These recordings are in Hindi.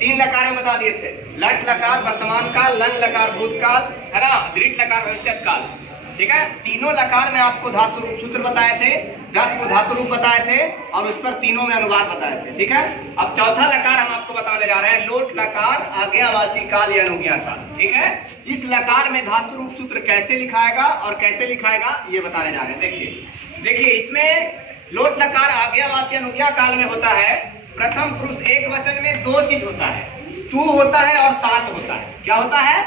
3 लकार में बता दिए थे, लट लकार वर्तमान काल, लंग लकार भूतकाल, है ना, दृढ़ लकार भविष्यत काल। ठीक है, तीनों लकार में आपको धातु रूप सूत्र बताए थे, 10 को धातु रूप बताए थे और उस पर तीनों में अनुवाद बताए थे। ठीक है, अब चौथा लकार हम आपको बताने जा रहे हैं, लोट लकार आज्ञावाची काल या अनुज्ञा काल। ठीक है, इस लकार में धातु रूप सूत्र कैसे लिखाएगा और कैसे लिखाएगा ये बताने जा रहे हैं। देखिए इसमें लोट लकार आज्ञावाची अनुज्ञा काल में होता है, प्रथम पुरुष एक वचन में 2 चीज होता है, तू होता है और तात होता है। क्या होता है?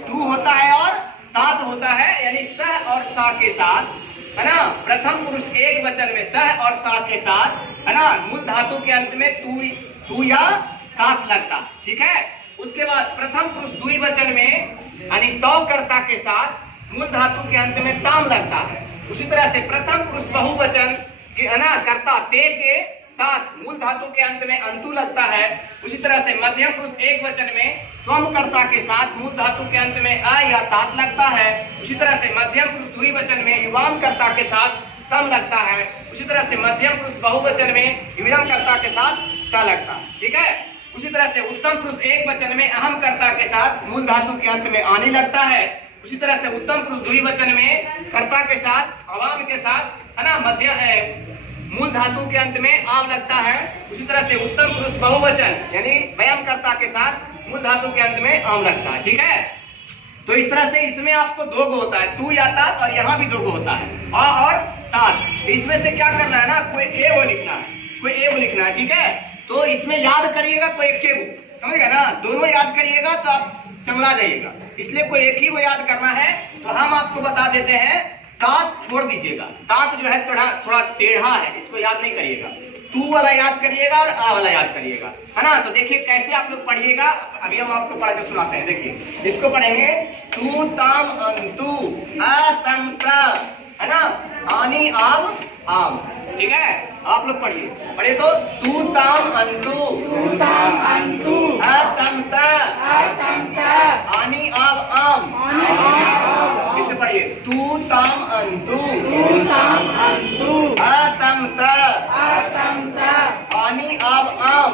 तू होता है और तात होता है, यानी सह और सा के साथ, है ना। प्रथम पुरुष एक वचन में सह और सा के साथ, है ना, मूल धातु के अंत में तू या तात लगता। ठीक है, उसके बाद प्रथम पुरुष द्विवचन में यानी तौ कर्ता के साथ मूल धातु के अंत में ताम लगता है। उसी तरह से प्रथम पुरुष बहुवचन के, है ना, कर्ता ते के साथ मूल धातु के अंत में अंतु लगता है। उसी तरह से मध्यम पुरुष एक वचन में त्वम कर्ता के साथ मूल धातु के अंत में आ या तात लगता है। उसी तरह से मध्यम पुरुष द्विवचन में युवाम कर्ता के साथ तम लगता है। उसी तरह से मध्यम पुरुष बहुवचन में युयम कर्ता के साथ ता लगता है। ठीक है, उसी तरह से उत्तम पुरुष एक वचन में अहम कर्ता के साथ मूल धातु के अंत में आने लगता है। उसी तरह से उत्तम पुरुष द्विवचन में कर्ता के साथ अवाम के साथ, है ना, मध्य मूल धातु के अंत में आम लगता है। उसी तरह से उत्तम पुरुष बहुवचन यानी वयम कर्ता के साथ मूल धातु के अंत में आम लगता है। ठीक है, तो इस तरह से इसमें आपको 2 गो होता है, तू या तात, और यहाँ भी 2 गो होता है, आ और तात। इसमें से क्या करना है ना, कोई ए वो लिखना है, कोई ए वो लिखना है। ठीक है, तो इसमें याद करिएगा कोई एक के वो, समझ गए ना, दोनों याद करिएगा तो आप चमला जाइएगा, इसलिए कोई एक ही को याद करना है। तो हम आपको बता देते हैं, तात छोड़ दीजिएगा, तात जो है थोड़ा टेढ़ा है, इसको याद नहीं करिएगा, तू वाला याद करिएगा और आ वाला याद करिएगा, है ना। तो देखिए कैसे आप लोग पढ़िएगा, अभी हम आपको पढ़ के सुनाते हैं। देखिए इसको पढ़ेंगे, तू ताम अंतु आ तम ता, है ना, आनी आम आम। ठीक है, आप लोग पढ़िए तो, तू ताम अंतु आ तम ता आनी आम आम। फिर से पढ़िए, तू ताम अंतु आ तम ता आनी आब आम।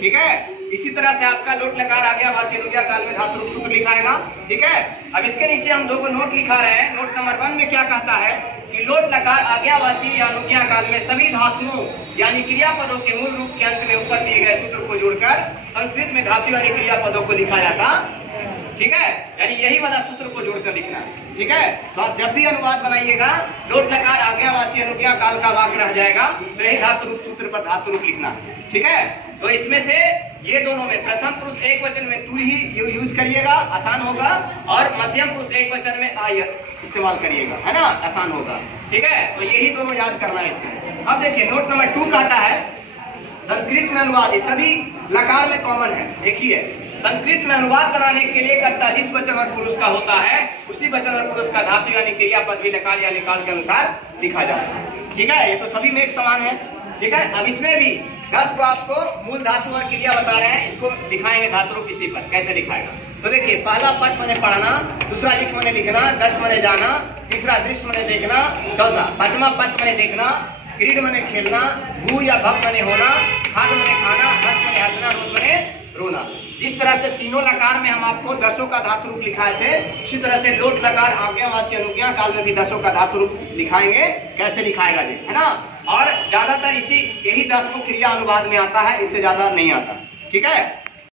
ठीक है, इसी तरह से आपका लोट लकार आज्ञावाची अनुज्ञा काल में धातु रूप सूत्र लिखाएगा। ठीक है, अब इसके नीचे हम 2 को नोट लिखा रहे हैं। नोट नंबर 1 में क्या कहता है कि लोट लकार आज्ञावाची या अनुज्ञा काल में सभी धातुओं यानी क्रियापदों के मूल रूप के अंत में ऊपर दिए गए सूत्र को जोड़कर संस्कृत में धातु यानी क्रियापदों को लिखा जाता। ठीक है, यानी यही वाला सूत्र को जोड़कर लिखना है। ठीक है, तो आप जब भी अनुवाद बनाइएगा, लोट लकार आज्ञावाची अनुज्ञा काल का वाक्य रह जाएगा, तो यही धातु रूप सूत्र पर धातु रूप लिखना। ठीक है, तो इसमें से ये दोनों में प्रथम पुरुष एक वचन में तू ही यूज करिएगा, आसान होगा, और मध्यम पुरुष एक वचन में आ इस्तेमाल करिएगा, है ना, आसान होगा। ठीक है, तो यही दोनों याद करना है इसमें। अब देखिए नोट नंबर 2 कहता है, संस्कृत में अनुवाद सभी लकार में कॉमन है, एक ही है। संस्कृत में अनुवाद बनाने के लिए कर्ता जिस वचन और पुरुष का होता है, उसी वचन और पुरुष का धातु यानी क्रियापद भी लकार यानी काल के अनुसार लिखा जाता है। ठीक है, ये तो सभी में एक समान है। ठीक है, अब इसमें भी 10 को आपको मूल धातु और क्रिया बता रहे हैं, इसको दिखाएंगे धातु रूप इसी पर कैसे दिखाएगा। तो देखिए, पहला पट मने पढ़ना, दूसरा लिख मने लिखना, गच्छ मने जाना, तीसरा दृश्य मने देखना, चौथा पांचवा पस मने देखना, क्रीड मने खेलना, भू या भव मने होना, खाद मने खाना, हस मने हंसना, रोज मने रोना। जिस तरह से तीनों लकार में हम आपको 10 का धातु रूप लिखाए थे, उसी तरह से लोट लकार आज्ञावाची अनुज्ञा काल में भी 10 का धातु रूप लिखाएंगे, कैसे लिखाएगा जी, है ना। और ज्यादातर यही 10 क्रिया अनुवाद में आता है, इससे ज्यादा नहीं आता। ठीक है।